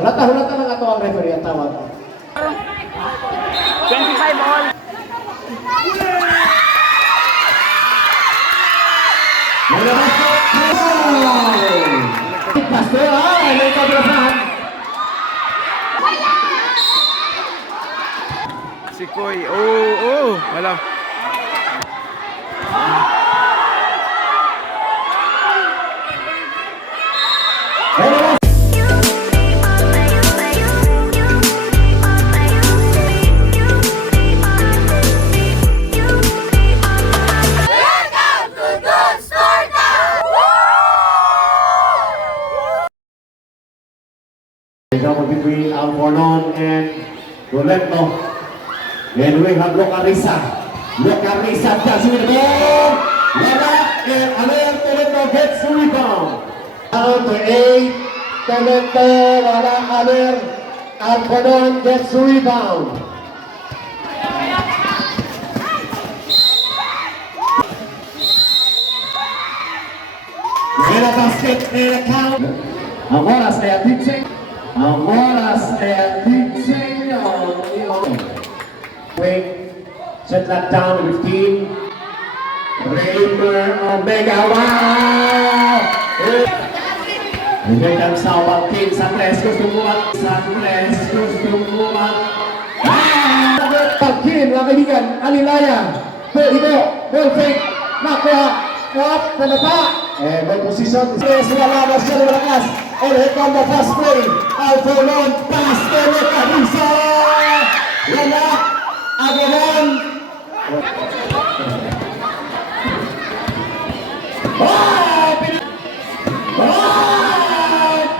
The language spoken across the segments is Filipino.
Hulata lang ato ang referee ang tawag. 25 all. Malabas ko! Pastor, may kabrasahan. Si Koy. Oh, wala. Between Albornon and Rolando. Then we have Locarisa. Locarisa just with the ball. Lera and Alain Tolento gets the rebound. Down to 8. Tolento, wala Alain. Albornon gets the rebound. And a basket and a count. Amoras de Atiche. Amoras de Atiche. Wait, set that down 15. Raymer Omega, wow! And here comes now Balkin, Santres, gusto buwan. Santres, gusto buwan. Balkin, mga kaibigan, Alilaya. Ito, ball fake, nakuha, up, panapa. And ball position, Santres, lalabas siya ng malakas. And here comes the fast play. Alfornon, pass, Locarisa. Wala, Agawan.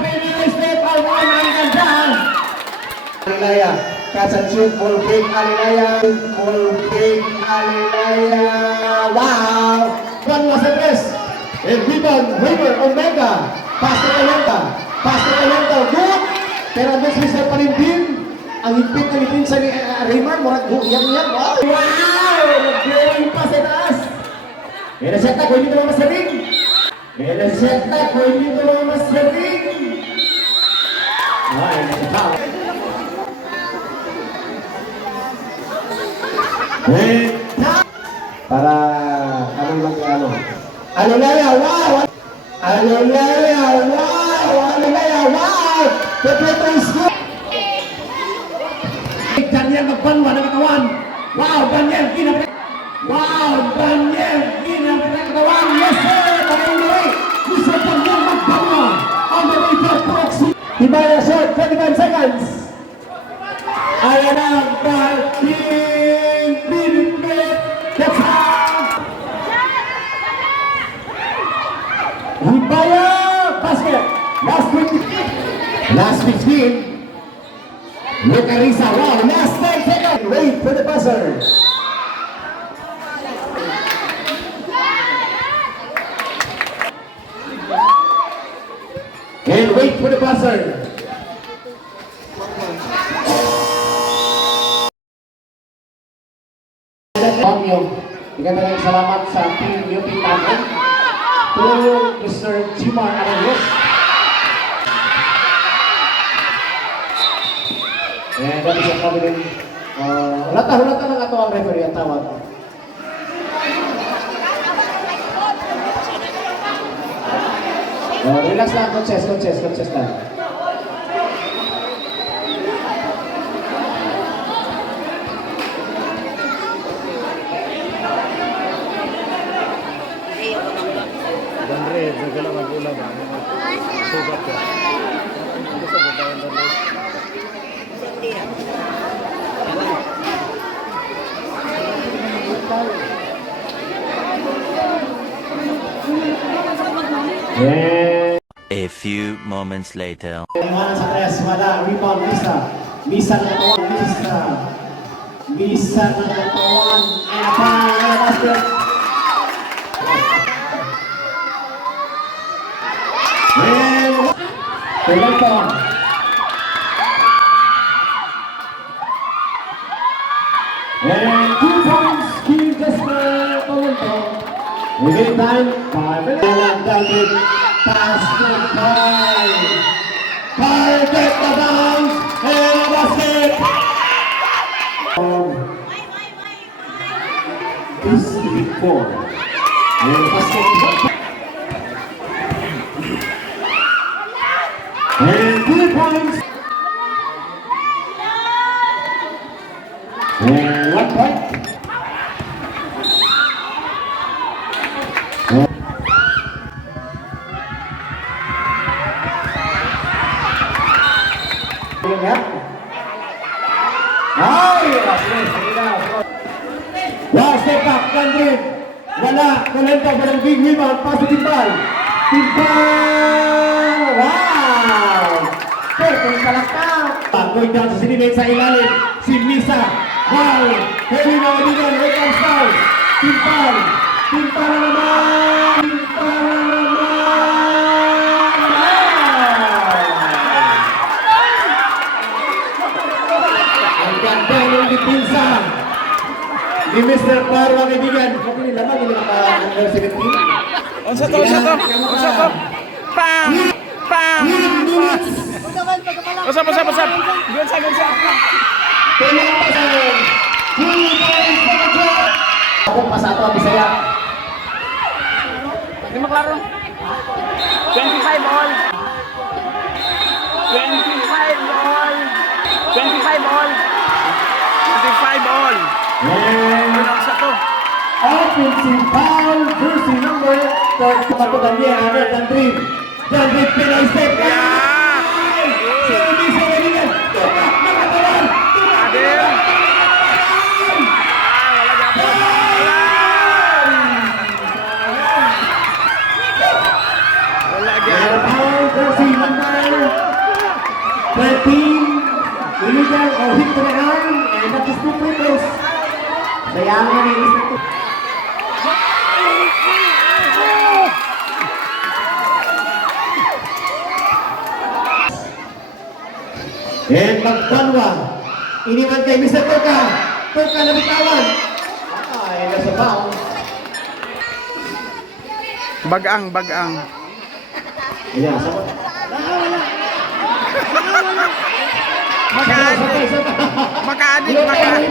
Pinag-step Alwan ang ganda. Alilaya, catch and shoot, ball fake, Alilaya. Ball fake, Alilaya. Wow! One was the best. And rebound, Raymer Omega. Pass to Talenta. Good! Pero ang best result pa rin din. Ang higpit ng itin sa Raymer, murag yang. Wow! Nag-blowing pa sa taas. May nasyata ko, hindi naman masaring. Ay, nasyata. Para anong lang ano. Alilaya, wow! Alilaya, wow! Pepeto is good! Daniel magbanwa ng katawan. Wow, Daniel, kinapinakatawan. Yes, sir! Pag-uwi! Gusto Daniel magbanwa. On the way for proxy. Hibaya shot, 25 seconds. Ayan ang Balkin. Binipit. That's how. Hibaya. Basket. Last 15. Locarisa, wow, last 10 seconds. Wait for the buzzer. And wait for the buzzer. Ikan salamat sa Team UP Bangon to Mr. Jimar Arayos. And that is a problem. Hulata lang ato ang referee ang tawag. Relax lang, coaches lang. Andre, nagala mag-ulam. Sugat ka. Ano sa bukayan doon? A few moments later. Iwanan sa tres, wala, rebound, Misa ng katawan, Misa ng katawan, and basket. Tolento. And 2 points, King Jasper Tolento. Within time, 5 minutes. Pass to Carl. Carl, get the ball. 4. And basketball. And 2 points. And 1 point. Wow, step up, Landry. Wala, kalenta pa ng big rebound, pass to Timbal. Timbal! Wow! Perfect palakpak. Going down sa sinimate sa ilalim, si Misa. Wow! Heavy na kaibigan, right arm style. Timbal! Timbal na naman! Timbal na naman! Ang ganda ng dipinsa ni Mr. Paro, mga kaibigan. Kung nila naman, hindi naka-under 17. Unsa to, unsa to, unsa to. Pam! Pam! Usap, usap, usap. Gunsa, gunsa. Ako pa sa ato ang Bisaya. Hindi maklaro. 25 all. 25 all. 25 all. 25 all. Ano sa to? Offensive foul, jersey number 30. Patutan niya, ano, Dandrin. Dandrin, Pinay step. Sino sa kaibigan? Makatawan! Adil. Wala dapat. Wala dapat. Foul, jersey number 13. Illegal or hit to the arm, and that is 2 free throws. Sayangan ni Mr. Cook. And magbanwa. Iniwan kay Mr. Toka. Toka na bitawan. Ay, nasa foul. Bagang, bagang. Ayan, sabot. Makaadik. Makaadik, makaadik.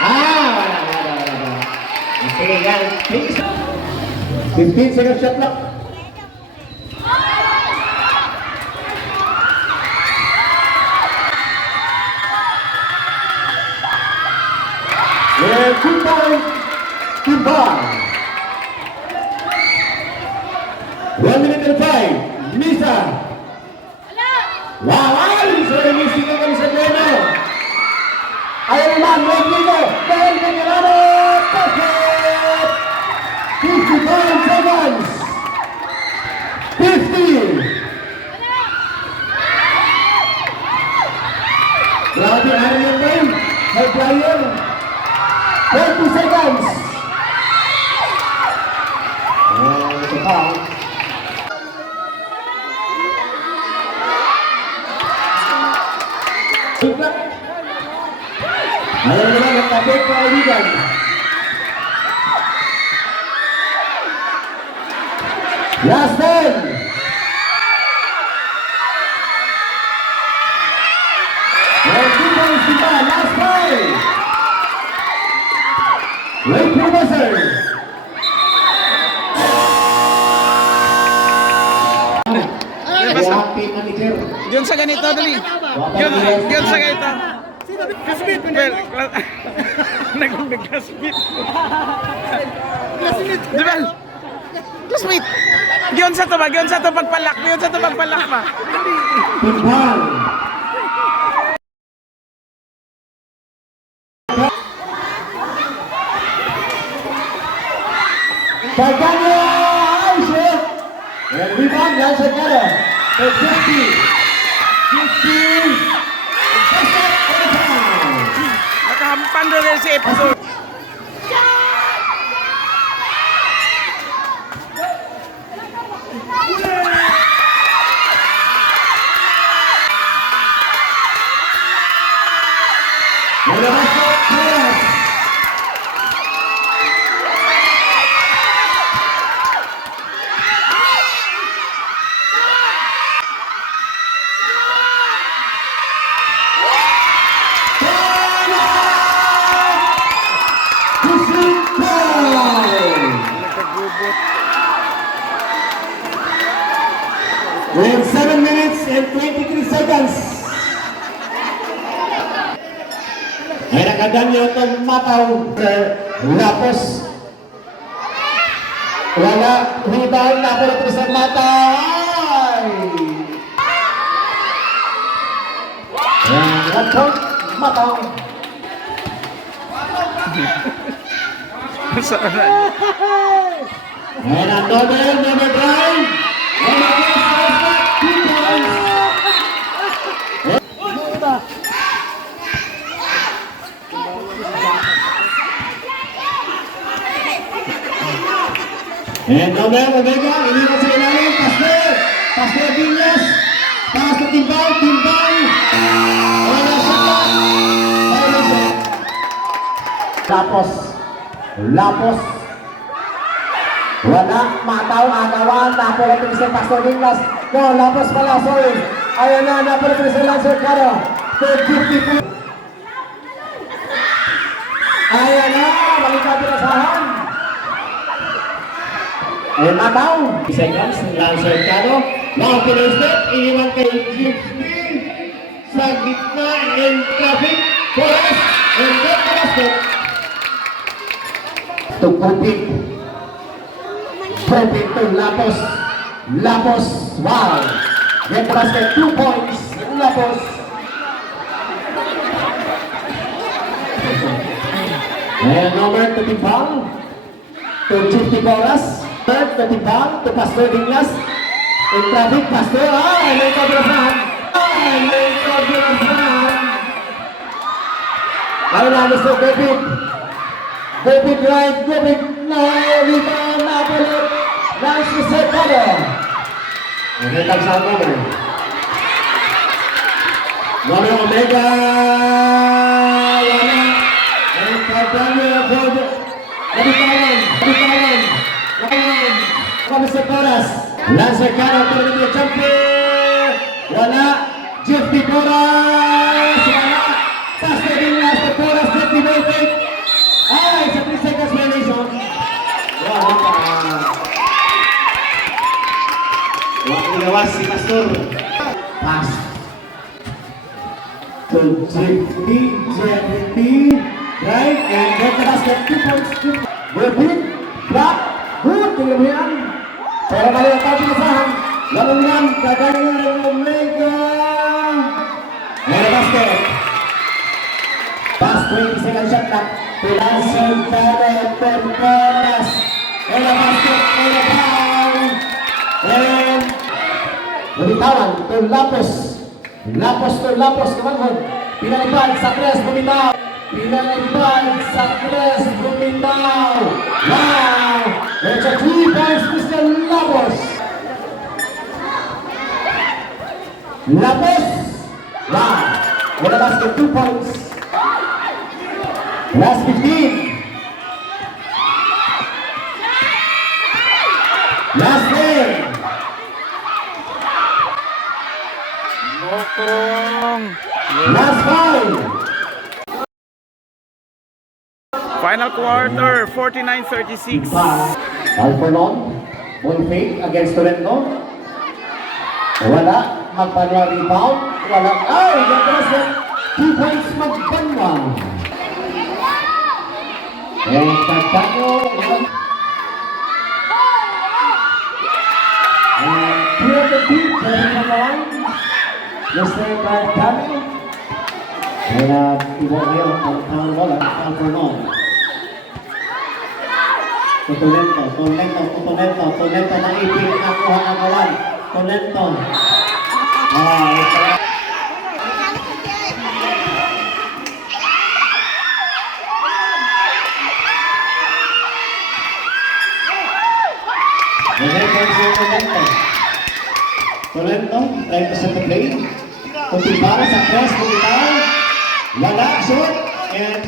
Wala. Okay, yan. 15 seconds shot clock. And 2 points, Timbal. 1 minute and 5. Misa. Wow, ay! So, inisip ka kami sa pleno. Ayaw naman, may pleno. Dahil kanyarano, basket! 55 seconds. 50. Grabe, ano yung game? High flyer. 20 seconds. Ito pa. Ayaw naman ang kapit pa kaibigan. Last 10. Well, 2 points to ba? Last 5. Late producer. Diyon sa ganito, dali. Diyon sa ganito. Classmate. Well, nag-classmate. Diyan. Classmate. Diyon sa to ba? Diyon sa to pagpalak. Diyon sa to pagpalak ba? Timbal. Pagkano ay shot. And rebound yan sa kaya. 50. Nakahampan doon si episode. With 7 minutes and 23 seconds. Ay nakaganyo itong mataw. Lapos. Wala. Rebound. Napulot ko sa mataw. One point. Mataw. Saan na? And another number 9. Number 2 points. And number Omega, iniwan sa ilalim, Pastor Villas, Pastor Timbang, wala siya, Lapos, wala, mataw, agawan, napulot sa Pastor Villas, no, Lapos pala, sorry, ayan na, napulot sa Lancer Caro, 50. Ayan na, balikan pinasahan. Ayan mataw. Seconds, Lancer Caro. Now, pinag-step, iniwan kay Jimmy sa gitna in traffic. Forest, and get the basket. To Pupik. Pupik to Lapos. Wow. Get the basket, 2 points. Lapos. And number to Timbang. To Chief Tiboras. Third, to Timbang. To Pastor Diglas. In traffic, Pastor. May kabirasahan. Ayun na, Mr. David right. David na. Rebound. Napulot. Nice to set cover. Natag sa cover. Wala Omega. Wala. And Cardano. Kapitawan. Mr. Coras. Lancer Caro. Terminal champion. Wala. Jeff Coras. Wala. Pastor Villas. Coras. Demoted. Ay, sa 3 seconds violation. Wala pa. Wala ilawas si Pastor. Pass. To Jeffy. Right, and get the basket, 2 points. Good, block, good, tingnan. Pero mali ang pagpilisahan. Lamungan, kagaya ng Omega. And the basket. Pass, 20 second shot clock. Lancer Caro, Percoras. And the basket, and the foul. And bumitawan to Lapos, kamanhon. Pinalipad sa tres, bumitaw. Wow! It's a 3 points, Mr. Lapos. Wow! With a basket, 2 points. Last 15. Last 10. Last 5. Final quarter, 49-36. Alfernon, ball fake against Torrento. Wala, magpanwa rebound. Wala, ay, basket. 2 points, magpanwa. And Cardano, and clear the deep, Mr. Cardano. Kaya iba ngayon ang bola, Alfernon. Tolento na ipin nakuha ng kawan. Tolento. Tolento, trying to set the play. Kumpara sa press, kumitaw. Wala, shoot, and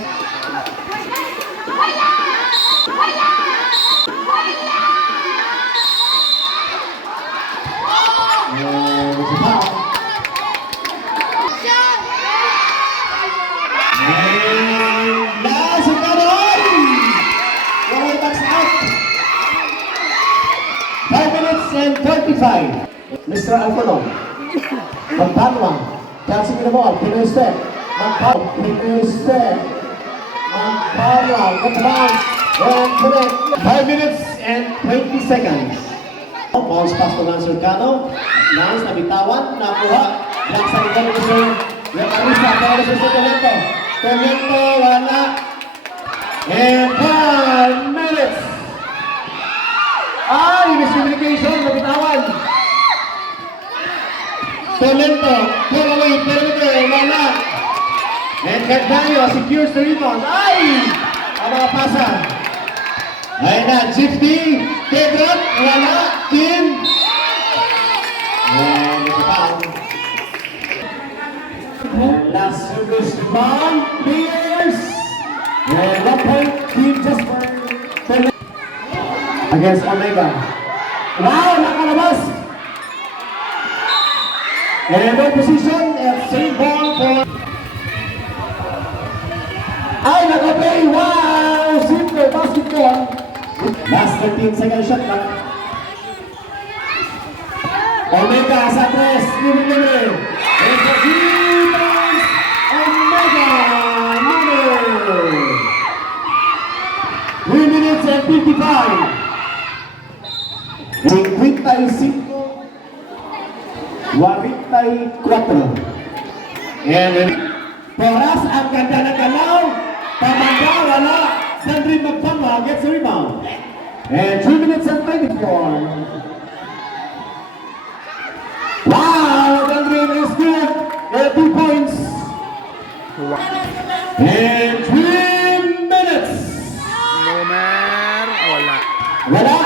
and 35. Mr. Alcolon. Magpanwang. Chancing in the ball. Pinoy step. Magpanwang. Pinoy step. Magpanwang. Good bounce. And connect. 5 minutes and 20 seconds. Bounce pass to Lance Surcano. Lance na bitawan. Nakuha. Black sa ligan ni Mr. Yakarisa. Pero sa Tomento. Tomento. Wala. And 5 minutes. Ay, miscommunication. Nabitawan. Tomento. Pull away. Perimeter. Wala. And Cardaño secures the rebound. Ay! Ang mga pasa. Ayun na, Gifty, Pedro, wala, Kim. And it's a foul. And last service rebound, Bears. And 1 point, Team Jasper. Against Omega. Wow, nakalabas. And their position at same ball for... Ay, nakaplay! Wow! Simple basketball! Last 13 seconds shot clock. Omega sa tres, libre. And the rebounds, Omega, number 3 minutes and 55. 55, 44. And Poras ang ganda ng galaw. Pamanda, wala. Sandrin Magpama gets the rebound. And 3 minutes and 24. Wow, Sandrin is good. 2 points. And 3 minutes. Nomer. Wala. Wala.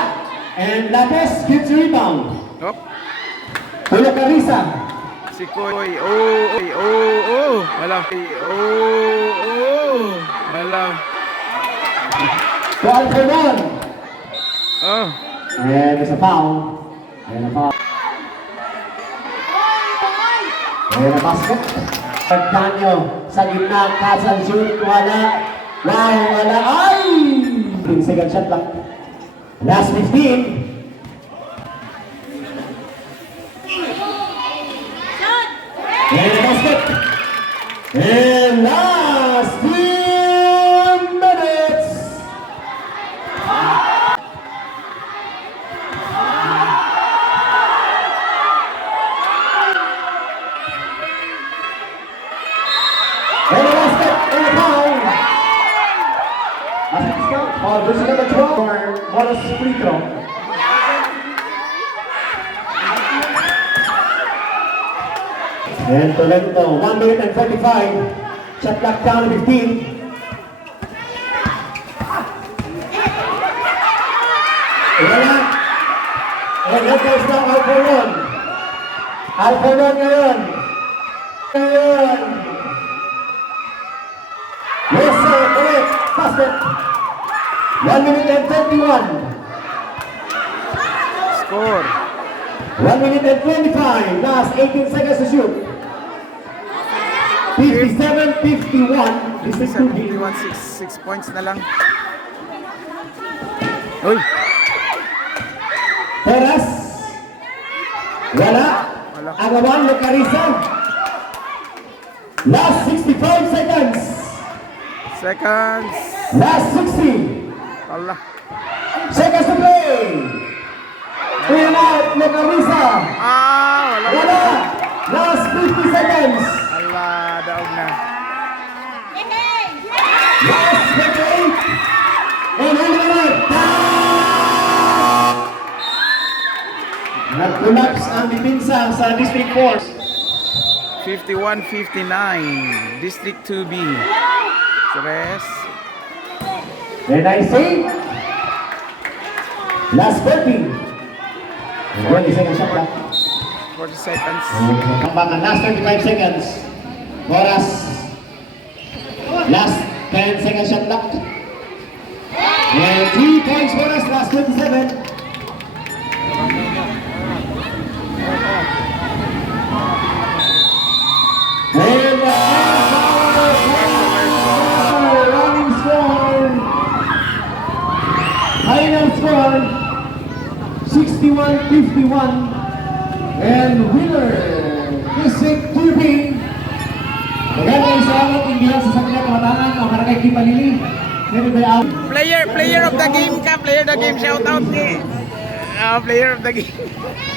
And Lapes gets the rebound. Hop. Tulo Carissa. Si Koy. Oh. Wala. Wala. To Alfredon. Oh. And it's a foul. And a foul. And a basket. Pagdanyo sa gitna. Kasan shoot. Wala. Wow, wala. Ay! 15 second shot lang. Last 15. And a basket. And last 3 minutes. And a basket. And a foul. Assistant for versus number 12 for bonus free throw. And Tolento, 1 minute and 45. Shot clock down to 15. Wala. And that goes down Alforon. Alforon ngayon. Yes sir, correct. Basket. 1 minute and 21. Score. 1 minute and 25. Last 18 seconds to shoot. 57-51. This is 2 6 points na lang. Uy. Teras. Wala. Agawan, Locarisa. Last 65 seconds. Last 60. Allah. Seconds to play. In out, Locarisa. Wala. Wala. Last 50 seconds. Allah, daog na. Last 58. And end of it. Nag-collapse ang dipinsa sa District 4. 51-59. District 2B. Tres. And I say, last 40. 20 seconds shot clock. 40 seconds. Kambangan, last 35 seconds. Oras. Last 10 seconds shot clock. And 3 points for us, last 27. And running score. Final score, 61-51. And winner, Visit Tubing. Magandang salamat indihan sa sakit ng kabatangan o Barangay KIPALILI. Player of the game ka, player of the game, shout out ni player of the game.